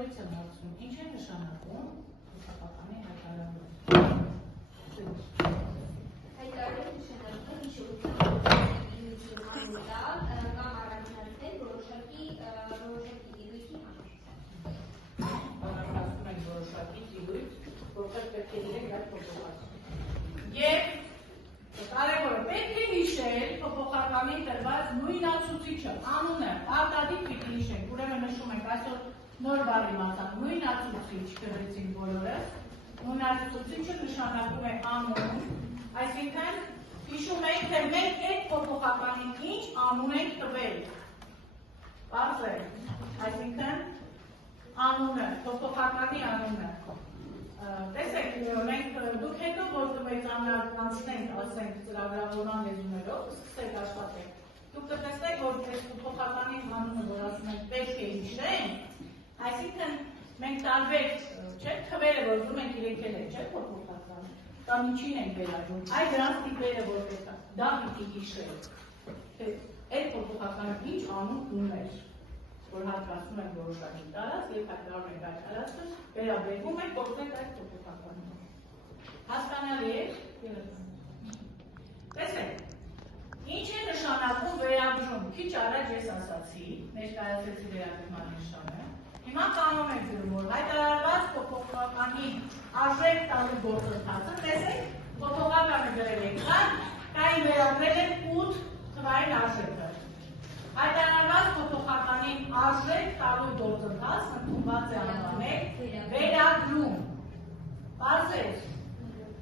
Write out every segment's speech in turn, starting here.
նորից եմ հարցնում, ինչ է նշանակում փոխակապանի հայտարարում։ Հայտարարում նշանակում իշխանության տալ կամ առաջնորդել որոշակի ելույթի Ասում ենք որոշակի ելույթ, որտեղ պետք է լինենք այդ փոփոխություն։ Եվ կարևորը պետք է հիշել փոփոխականին տրված նույնացուցիչը, անունը, արտադիր պիտի հիշենք, ուրեմն նշում ենք այսօր նոր բառ իմացանք, նույնացուցիչ գրեցինք բոլորս, նույնացուցիչը նշանակում է անուն, այսինքն հիշում ենք, թե մենք այդ փոփոխականին ինչ անուն ենք տվել։ Պարզ է, այսինքն անունը, փոփոխականի անունը։ Տեսեք, մենք դուք հետո որ մեծանացնենք, ասենք ծրագրավորման լեզուներով, սկսեք աշխատեք։ Դուք կտեսնեք, որ այս փոփոխականի անունը, որ ասում ենք պետք է հիշենք, այսինքն մենք տարբեր, չէ՞, թվերը որ դու մենք իրեկել ենք, չէ՞ փոփոխական, կամ ինչին ենք վերագրում, այ դրանց տիպերը որ պետք է, դա պիտի հիշել, թե այդ փոփոխականը ինչ անուն ուներ, որ հատկացնում են որոշակի տարածք եւ հայտարարում ենք այդ տարածքը, վերաբերվում ենք գործենք այդ փոփոխականին։ Հասկանալի է։ Տեսեք, ինչ է նշանակում վերագրում, քիչ առաջ ես ասացի, ներկայացրեցի վերագրման նշանը, հիմա կանոն ենք գրում, որ հայտարարված փոփոխականի արժեք տալու գործընթացը, տեսեք, փոփոխականը գրել ենք, կային վերագրել են 8 թվային արժեքը։ Հայտարարված փոփոխականին արժեք տալու գործընթաց ընդունված է անվանել վերագրում։ Պարզ է,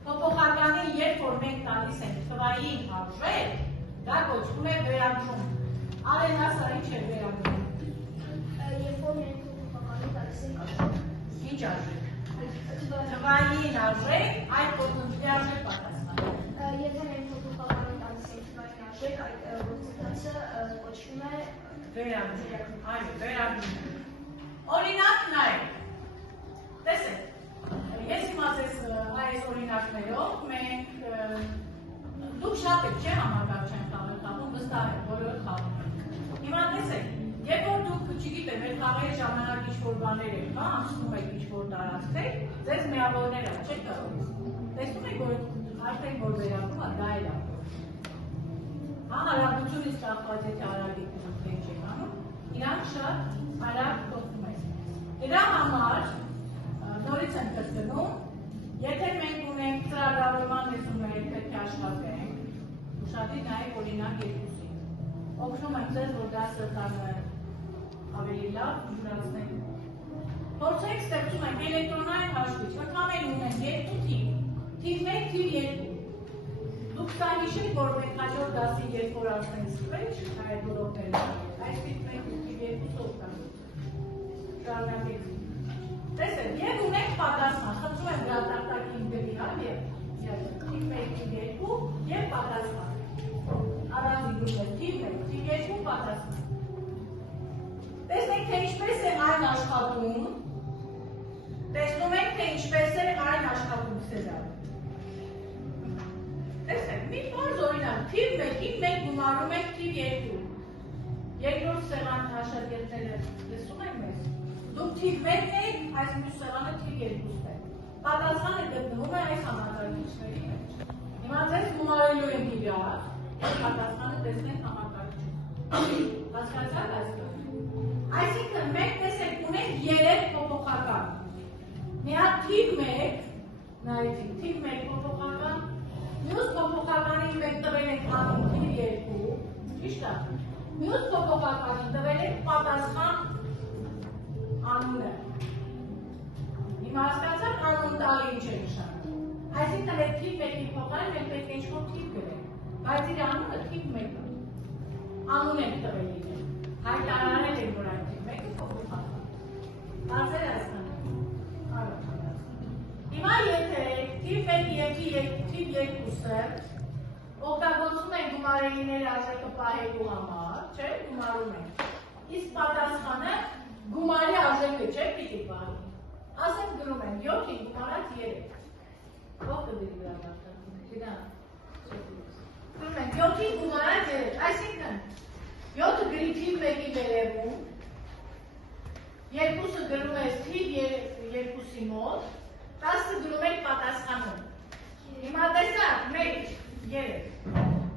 փոփոխականին երբ որ մենք տալիս ենք թվային արժեք, դա կոչվում է վերագրում։ Արեն ասա, ինչ է վերագրում։ Երբ որ մենք փոփոխականին տալիս ենք արժեք։ Ինչ արժեք։ Թվային արժեք, այդ գործընթացի արժեք պատասխանում։ Եթե մենք փոփոխականին տալիս ենք թվային արժեք, այդ գործընթացը կոչվում է վերագրում, այո, վերագրում։ Օրինակ նայեք, տեսեք, ես իմացես այս օրինակներով մենք, դուք շատ եք չէ համակարգ չեն խաղում, վստահ եք, բոլորը խաղում են։ Հիմա տեսեք, երբ որ դուք, չգիտեմ, այդ խաղերի ժամանակ ինչ-որ բաներ եք, անցնում եք ինչ-որ տարածքներ, ձեզ միավորները չեք կարող։ Տեսնում եք, որ արդեն որ վերագրում է, դա էլ ապրում։ Հարաբությունից կախված եթե արագ եք չեք անում, իրանք շատ արագ փոխվում են։ Դրա համար նորից եմ կրկնում, եթե մենք ունենք ծրագրավորման լեզուներ, պետք է աշխատենք, ուշադրի նայեք օրինակ 2-ին։ Օգնում եմ ձեզ, որ դասը կանը ավելի լավ յուրացնենք։ Փորձեք ստեղծում ենք էլեկտրոնային հաշվիչ, ըկամեն ունենք 2 թիվ 1, թիվ 2։ Դուք սա հիշեք, որ մենք հաջորդ դասի երբ որ արդեն սկսվենք, այդ ուրոքները, այսպես մենք թիվ 2 սովկանք։ Շարունակենք։ Տեսեք, եւ ունենք պատասխան, խնդրում եմ դրատարտակին դեպիալ եւ թիվ 1, թիվ 2 եւ պատասխան։ Առանձին գրում եմ թիվ 1, թիվ 2 պատասխան։ Տեսնենք, թե ինչպես է այն աշխատում։ Տեսնում ենք, թե ինչպես է այն աշխատում սեզարը։ Տեսեք, մի պարզ օրինակ, թիվ 1-ին մենք գումարում ենք թիվ 2։ Երկրորդ սեղան աշակերտները լսում են մեզ։ Դուք թիվ 1 եք, այս մյուս սեղանը թիվ 2-ն է։ Պատասխանը գտնվում է այս համակարգիչների մեջ։ Հիմա ձեզ գումարելու են իրար, պատասխանը տեսնենք համակարգիչում։ Հասկացա՞ք այսպես։ Այսինքն մենք տեսեք ունենք 3 փոփոխական։ Մի հատ թիվ 1, նայեցիք, թիվ 1 փոփոխական, մյուս փոփոխականին մենք տվել ենք անուն թիվ 2, ճիշտ է։ Մյուս փոփոխականին տվել ենք պատասխան անունը։ Հիմա հասկացաք անուն տալը ինչ է նշանակում։ Այսինքն այդ թիվ 1-ի փոխարեն մենք պետք է ինչ-որ թիվ գրենք, բայց իր անունը թիվ 1 է։ Անուն ենք տվել իրեն։ Հայտարարել ենք, որ այդ թիվ 1-ը փոփոխական։ Բարձր այսքան։ Հիմա եթե թիվ 1 եւ թիվ 2-ը օգտագործում են գումարելիների արժեքը պահելու համար, չէ՞, գումարում են։ Իսկ պատասխանը գումարի արժեքը չէ՞ պիտի պահի։ Ասենք գրում են 7-ին գումարած 3։ Ո՞վ կդի գրավարտը։ Գիտա։ Գրում են 7-ին գումարած 3, այսինքն 7-ը գրի թիվ 1-ի վերևում, 2-ը գրում ես թիվ 2-ի մոտ, 10-ը գրում եք պատասխանում։ Հիմա տեսակ, 1, 3,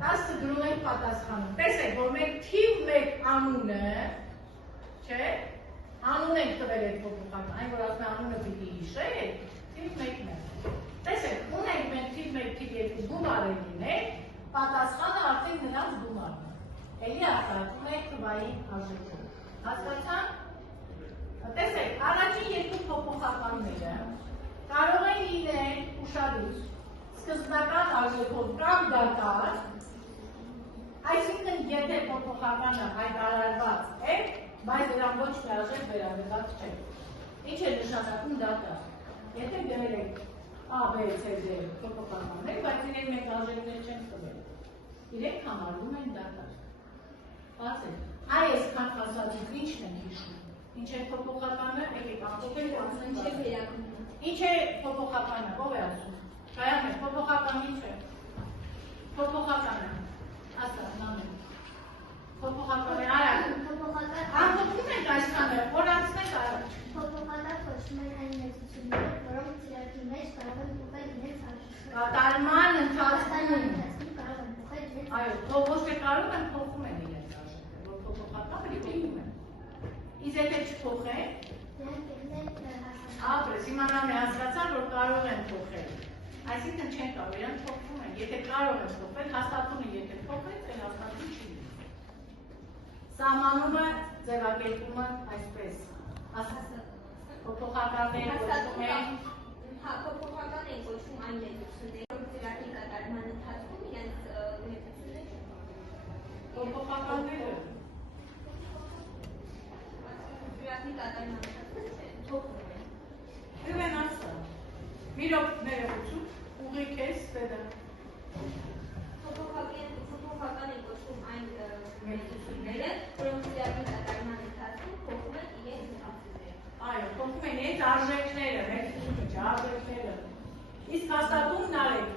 10-ը գրում եք պատասխանում։ Տեսեք, որ մենք թիվ 1 անունը, չէ, անուն ենք տվել այդ փոփոխական, այն որ ասում է անունը պիտի հիշեք, թիվ 1-ն է։ Տեսեք, ունենք մենք թիվ 1, թիվ 2 գումարը լինենք, պատասխանը արդեն նրանց գումարն է։ Էլի արտարակում ենք թվային արժեքով։ Հասկացան։ Տեսեք, առաջին երկու փոփոխականները կարող են լինել ուշադիր, սկզբնական արժեքով կամ դատարկ, այսինքն եթե փոփոխականը հայտարարված է, բայց դրան ոչ մի արժեք վերաբերված չէ։ Ինչ է նշանակում դատարկ։ Եթե գրել եք A, B, C, D փոփոխականներ, բայց իրենք մեկ արժեքներ չեն տվել, իրենք համարվում են դատարկ։ Բացեք, այսքան ասածից ի՞նչն են հիշում։ Ինչ է փոփոխականը, եկեք ամփոփել, ինչ է փոփոխականը, ով է ասում։ Շայան է, փոփոխականը ինչ է։ Փոփոխականը, ասա, նամեն։ Փոփոխականը, արա։ Ամփոփում ենք այսքանը, օրացնենք առաջ։ Փոփոխական կոչվում են այն մեծությունները, որոնք ծրագրի մեջ կարող են փոխել իրենց արժեքը։ Կատարման ընթացքում կարող են փոխել իրենց այո, ոչ թե կարող են փոխում են իրենց արժեքը, որ փոփոխական լիքում են։ Իսկ եթե չփոխեն, ապրես, իմանամ է հասկացան, որ կարող են փոխել։ Այսինքն չեն կարող, իրենք փոխվում են։ Եթե կարող են փոխել, հաստատումը եթե փոխեց, այն հաստատում չի։ Սահմանումը, ձևակերպումը այսպես։ Փոփոխականները կոչվում են։ Փոփոխական են կոչվում այն մեծությունները, որոնք ծրագրի կատարման ընթացքում իրենց մեծությունները Փոփոխականները։ ծրագրի կատարման ընթացքում փոխվում են։ Դրեն ասա։ Միրոք ներողություն, ուղիք ես պետը։ Փոփոխական են կոչվում այն մեծությունները, որոնք ծրագրի կատարման ընթացքում փոխում են իրենց մեծությունները։ Այո, փոխում են իրենց արժեքները, մեծությունը չէ, արժեքները։ Իսկ հաստատումն արեք։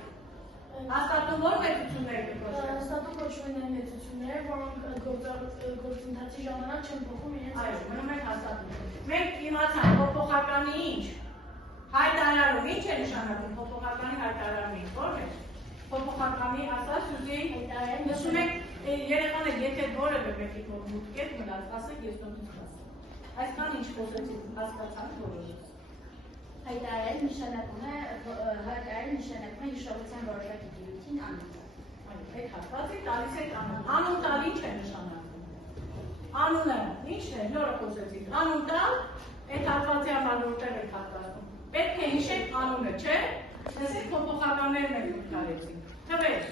Հաստատում որ մեծություններ կոչվում։ Հաստատում կոչվում են այն մեծությունները, որոնք գործընթացի ժամանակ չեն փոխում իրենց Այո, մնում են հաստատում։ Մենք իմացանք փոփոխականի ինչ։ Հայտարարում ինչ է նշանակում փոփոխականի հայտարարում, ո՞րն է։ Փոփոխականի ասա Սյուզի հայտարարում։ Նշում եք երեխաներ, եթե որևէ մեկի մոտ կետ մնաց, ասեք ես տոնից ասեմ։ Այսքան ինչ խոսեցիք, հասկացան բոլորը։ Հայտարարել նշանակում է հիշողության որոշակի դիրույթին անուն։ Այո, այդ հատվածը տալիս եք անուն։ Անուն տալ ինչ է նշանակում։ Անունը ինչն է, նորը խոսեցիք։ Անուն տալ այդ հատվածի համար որտեղ եք հատվածում։ Պետք է հիշեք անունը, չէ՞։ Տեսեք փոփոխականներն են ուտարեցին։ Թվեր։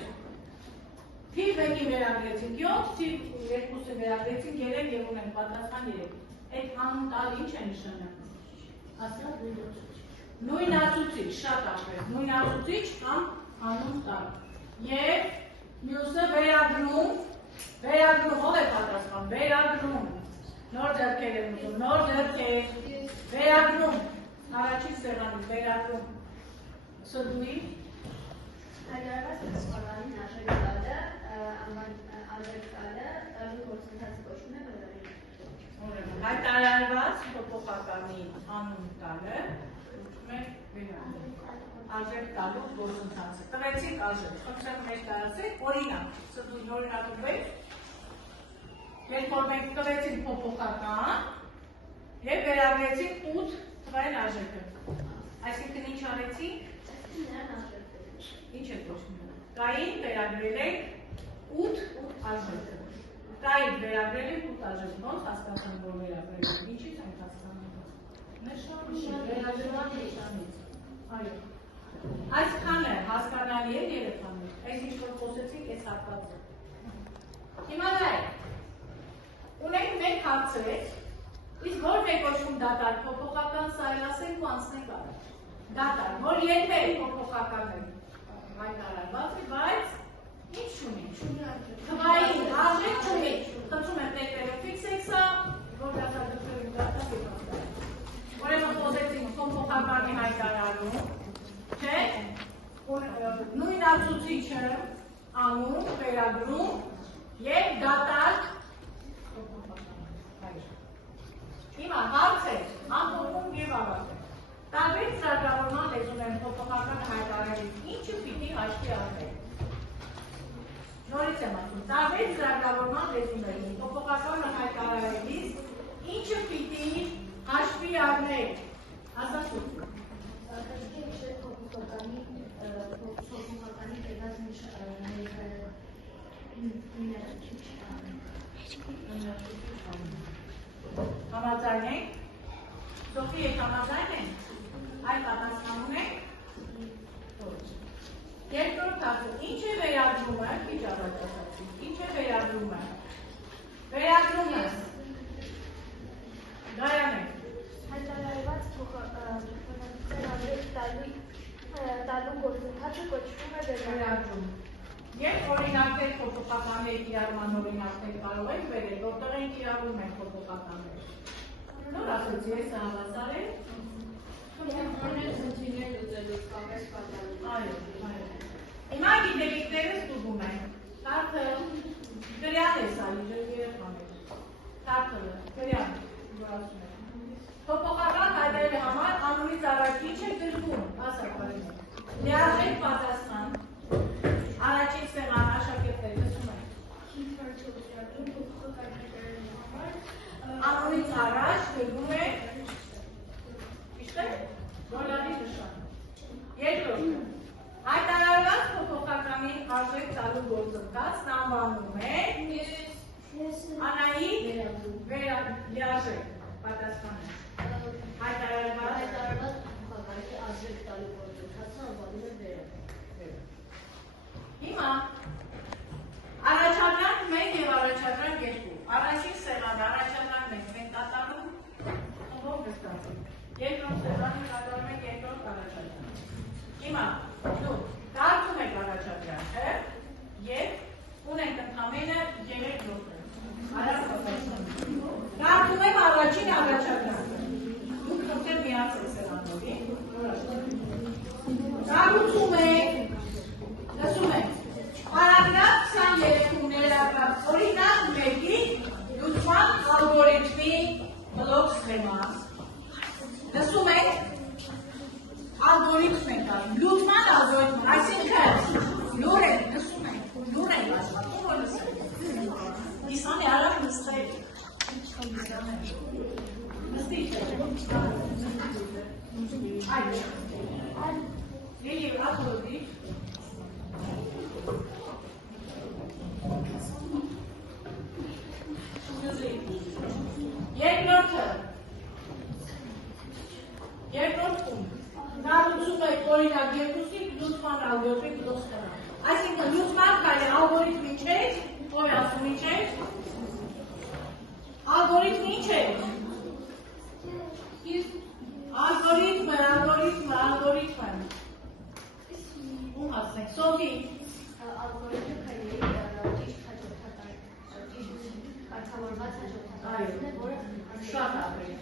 Թիվ 1-ի վերագրեցինք 7, թիվ 2-ը վերագրեցինք 3 եւ ունենք պատասխան 3։ Այդ անուն տալ ինչ է նշանակում։ Ասա նույնացուցիչ, շատ ապրես, նույնացուցիչ կամ անուն տալ։ Եվ մյուսը վերագրում, ով է պատասխան, վերագրում, նոր ձեռքեր եմ ուզում, նոր ձեռքեր, վերագրում, առաջին սեղանից, վերագրում, սրդուի։ Հայտարարված փոփոխականին արժեք տալը, արժեք տալը, գործընթացը կոչվում է բնորոշ։ Հայտարարված փոփոխականի անուն տալը, արժեք տալու գործընթացը։ Տվեցիք արժեք, խնդրեմ մեջ տարածեք, օրինակ, սրդույն օրինակում վեր, երբ որ մենք տվեցինք փոփոխական և վերագրեցինք 8 թվային արժեքը։ Այսինքն ինչ արեցինք։ Ինչ է կոչվում։ Կային վերագրել ենք 8 արժեքը։ Կային վերագրել ենք 8 արժեքը։ Ոնց հասկացան, որ վերագրել ենք։ Ինչից ենք հասկանում։ Նշանից, վերագրման նշանից։ Այո։ Այսքանը հասկանալի է երեխաներ։ Այս ինչ որ խոսեցինք, այս հատվածը։ Հիմա նայեք։ Ունենք մեկ հարցեր, իսկ ո՞րն է կոչվում դատարկ, փոփոխական սայլասենք ու անցնենք առաջ։ Դատարկ, որ եթե փոփոխականը հայտարարված է, բայց ինչ չունի։ Թվային արժեք չունի։ Խնդրում եմ տեկտերը ֆիքսեք սա, որ դասագրքերում դատակ է պատկար։ Ուրեմն խոսեցինք փոփոխականի հայտարարում, չէ՞, նույնացուցիչը, անուն, վերագրում և դատարկ Հիմա հարց է, եմ ասում, տարբեր ծրագրավորման լեզուներում փոփոխականը հայտարարելիս ինչը պիտի հաշվի առնել, ասացու։ Համաձայն ենք, Սոֆի եք համաձայն ենք, այդ պատասխանում ենք, երկրորդ հարցը, ինչ է վերադրում է, քիչ առաջ ասացի, ինչ է վերադրում է, վերադրում է, Գայան է, հայտարարված տալու գործընթացը կոչվում է վերադրում։ Երբ օրինակներ փոփոխականների կիրառման օրինակներ կարող եք վերել, որտեղ են կիրառում են փոփոխականներ։ Նոր ասեցի, ես հավասար է։ Այո։ Հիմա գիտելիքները ստուգում են։ Թարթը, գրյան է սա, երեխան է։ Թարթը, գրյան, որասում է։ Փոփոխական հայտարարի համար անունից առաջ ինչ է գրվում, ասակարին։ Լիարժեք պատասխան։ Առաջին սեղան աշակերտներ լսում են։ Անունից առաջ գրվում է ճիշտ է, դոլարի նշան։ Երկրորդը հայտարարված փոփոխականին արժեք տալու գործընթացն անվանում է Անայի լիարժեք պատասխանը։ Հայտարարված փոփոխականի արժեք տալու գործընթացը անվանում է վերագրում։ Հիմա առաջադրանք 1 եւ առաջադրանք 2։ Առաջին սեղանը առաջադրանք 1 մենք կատարում ով վստահում։ Երկրորդ սեղանը կատարում ենք երկրորդ առաջադրանք։ Հիմա դու կարդում եք առաջադրանքը եւ ունենք ընդամենը 3 րոպե։ Կարդում եմ առաջին առաջադրանքը։ Դուք խնդրեմ միացեք սեղաններին։ Կառուցում եք լսում եք, պարագրաֆ 23-ում ներառված օրինակ 1-ի լուծման ալգորիթմի բլոկ սխեմա։ Լսում եք, ալգորիթմ ենք ասում, լուծման ալգորիթմ, այսինքն լուր եք, լսում եք, լուր եք աշխատում, որ լսում եք։ Իսանի արավ նստեք։ Նստիկ եք։ Այդ։ Լիլի, ախորդի։ Երկրորդում կառուցում եք օրինակ 2-ի լուծման ալգորիթմի բլոկ սխեմա։ Այսինքն լուծման քայլի ալգորիթմը ինչ է, ով է ասում ինչ է։ Ալգորիթմը ինչ է։ Ալգորիթմը։ Ում հասնենք, Սոֆի։ Ալգորիթմը քայլերի ճիշտ կարգավորված հաջորդականն է, որը Շատ ապրի։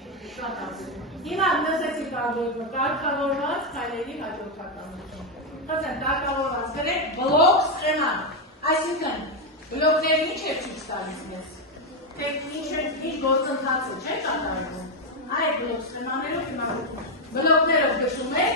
Հիմա նստեցիք ալգորիթմը, կարգավորված քայլերի հաջորդականություն։ Խնդրեմ, կարգավորված գրեք բլոկ սխեմա։ Այսինքն, բլոկները ինչ է ցույց տալիս մեզ։ Թե ինչ գործընթաց է, չէ՞ կատարվում։ Այդ բլոկ սխեմաներով հիմա բլոկներով գշում եք